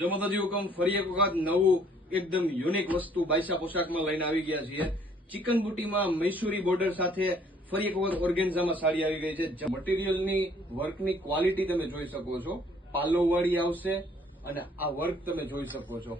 જય માતાજી હુકમ ફરી એક વખત નવું એકદમ યુનિક વસ્તુ બાયસા પોશાકમાં લઈને આવી ગયા છીએ। ચિકન બુટીમાં મૈસૂરી બોર્ડર સાથે ફરી એક વખત ઓર્ગેન્ઝામાં સાડી આવી ગઈ છે। મટીરિયલની વર્કની ક્વોલિટી તમે જોઈ શકો છો, પાલો વાળી આવશે અને આ વર્ક તમે જોઈ શકો છો।